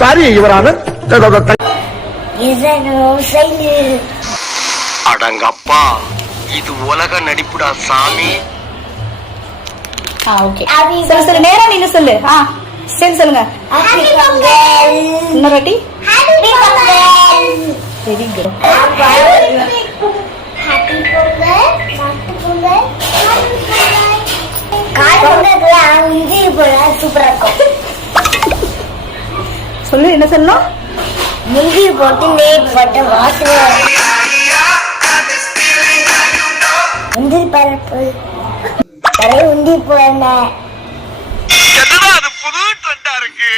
Sorry இவரான அடங்கப்பா இது உலக நடிப்புடா சாமி. ஓகே சொல்லு சொல்லு நேரா நீங்க சொல்லு. சரி சொல்லுங்க. இன்னொரு வாட்டி. Very good. சொல்லு என்ன சொல்லணும். முந்தி போட்டு நேட் போட்டு வாசனை முந்திரி பருப்பு உந்தி போன புது ட்ரெண்டா இருக்கு.